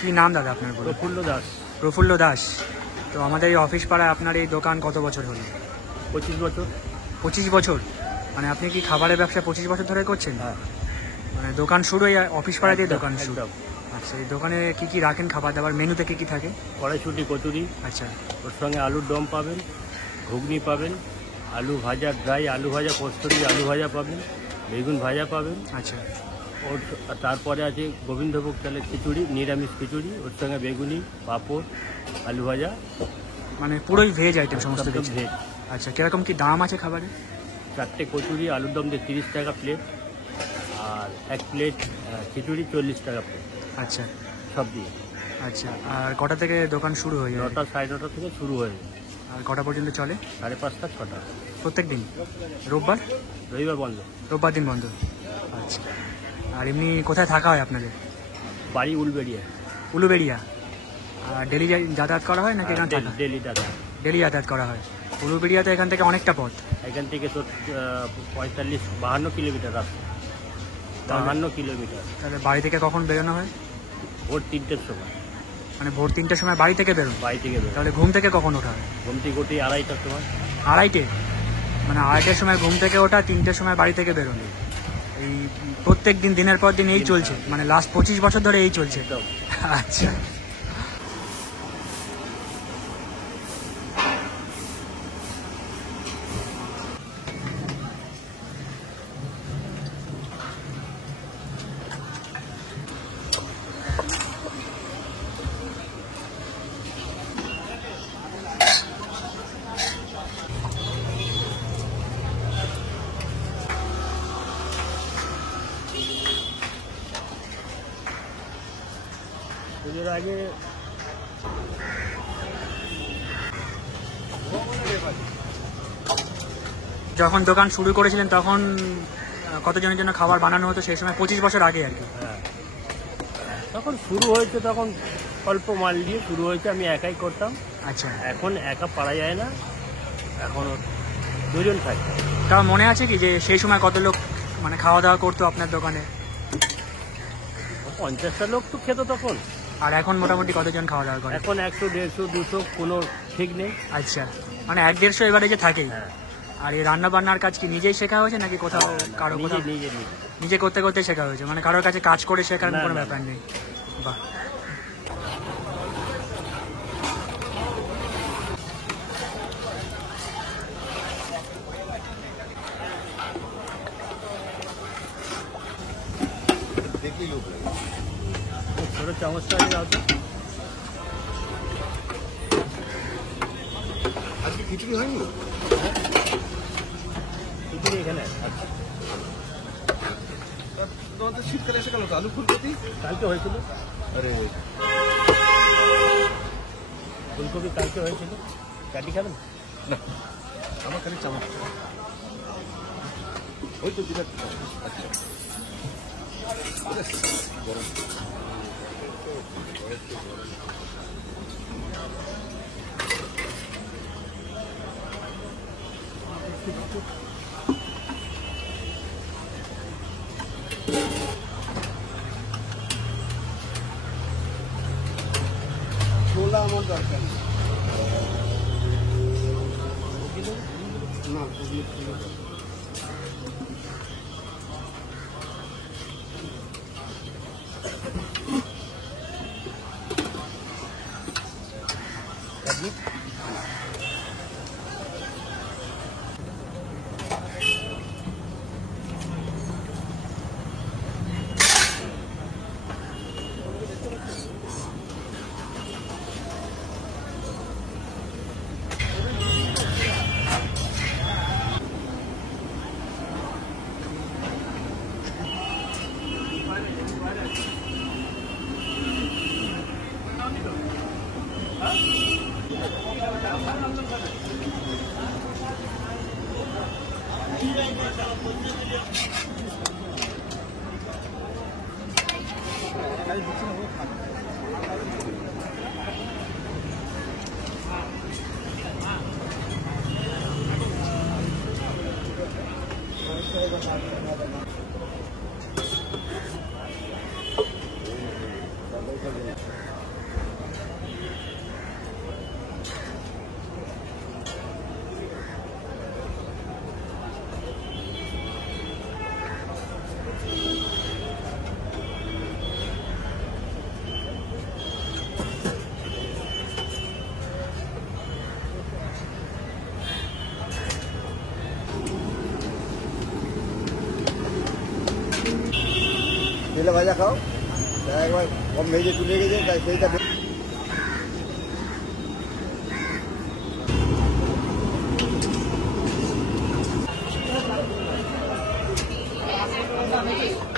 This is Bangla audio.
কি নাম দাদা আপনার? প্রফুল্ল দাস। প্রফুল্ল দাস। তো আমাদের এই অফিস পাড়ায় আপনার এই দোকান কত বছর হলো? 25 বছর। 25 বছর? মানে আপনি কি খাবারের ব্যবসা 25 বছর ধরে করছেন? হ্যাঁ। মানে দোকান শুরু এই অফিস পাড়ায় দিয়ে দোকান শুরু? একদম। আচ্ছা, এই দোকানে কি কি রাখেন খাবার দাবার? মেনুতে কি কি থাকে? কড়াইশুঁটি, কচুরি, আচ্ছা, ওর সঙ্গে আলুর দম পাবেন, ঘুগনি পাবেন, আলু ভাজা, ড্রাই আলু ভাজা, কস্তুরি আলু ভাজা পাবেন, বেগুন ভাজা পাবেন। আচ্ছা। ওর তারপরে আছে গোবিন্দভোগ চালের খিচুড়ি, নিরামিষ খিচুড়ি, ওর সঙ্গে বেগুনি, পাঁপড়, আলু ভাজা। মানে পুরোই ভেজ আইটেম সমস্ত কিছু? ভেজ। আচ্ছা, কিরকম কি দাম আছে খাবারে? 4টে কচুরি আলুর দম দিয়ে 30 টাকা প্লেট, আর 1 প্লেট খিচুড়ি 40 টাকা প্লেট। আচ্ছা সব দিয়ে। আচ্ছা, আর কটা থেকে দোকান শুরু হয়ে যায়? 9টা, 9:30 থেকে শুরু হয়ে যায়। আর কটা পর্যন্ত চলে? 5:30, 6টা। প্রত্যেক দিন? রোববার? রবিবার বন্ধ। রোববার দিন বন্ধ। আচ্ছা, আর এমনি কোথায় থাকা হয় আপনাদের? বাড়ি উলবেড়িয়া। উলুবেড়িয়া। আর ডেলি যাতায়াত করা হয় নাকি এখানে থাকা? ডেলি টাকা। ডেলি যাতায়াত করা হয়। উলুবেড়িয়াতে এখান থেকে অনেকটা পথ? এখান থেকে তো 52 কিলোমিটার রাস্তা। 52 কিলোমিটার। তাহলে বাড়ি থেকে কখন বেরোনো হয়? ভোর 3টের সময়। মানে ভোর 3টের সময় বাড়ি থেকে বেরোন? বাড়ি থেকে বেরোন। তাহলে ঘুম থেকে কখন ওঠা হয়? ঘুম থেকে উঠি 2:30টার সময়। 2:30? মানে 2:30টার সময় ঘুম থেকে ওঠা, 3টের সময় বাড়ি থেকে বেরোন। এই প্রত্যেক দিন দিনের পর দিন এই চলছে? মানে লাস্ট 25 বছর ধরে এই চলছে? আচ্ছা। পুজোর আগে যখন দোকান শুরু করেছিলেন তখন কতজনের জন্য খাবার বানানো হতো সেই সময়? 25 বছর আগে আর কি? হ্যাঁ, তখন শুরু হয়েছে, তখন অল্প মাল দিয়ে শুরু হয়েছে, আমি একাই করতাম। আচ্ছা। এখন একা পারা যায় না, এখন 2জন থাকে। তাও মনে আছে কি যে সেই সময় কত লোক মানে খাওয়া দাওয়া করতো আপনার দোকানে? 50টা লোক তো খেত তখন। আর এখন মোটামুটি কতজন খাওয়া দাওয়া করে? এখন 100, 150, 200, কোনো ঠিক নেই। আচ্ছা, মানে 100-150 এবারে যে থাকেই। হ্যাঁ। আর এই রান্না বান্নার কাজ কি নিজেই শেখা হয়েছে নাকি কোথাও কারো নিজে কোথাও? নিজে নিজে করতে করতে শেখা হয়েছে, মানে কারোর কাছে কাজ করে শেখার না, কোনো না, ব্যাপার নেই? বাহ। ছোট চামচটা নিয়ে আসো। আজকে খিচুড়ি হয়নি? খিচুড়ি এখানে। আচ্ছা, তোমাদের শীতকালে এসে গেল তো আলু ফুলকপি? কালকে হয়েছিল। আরে ফুলকপি কালকে হয়েছিল। চাটি খাবেন? না, আমার খালি চামচ। ওই তো বিরাট। আচ্ছা, গরম। ছোলা আমার দরকার না। চাটনি? তেলে ভাজা খাও, তা একবার কম ভেজে তুলে গেছে, তাই সেইটা Thank you.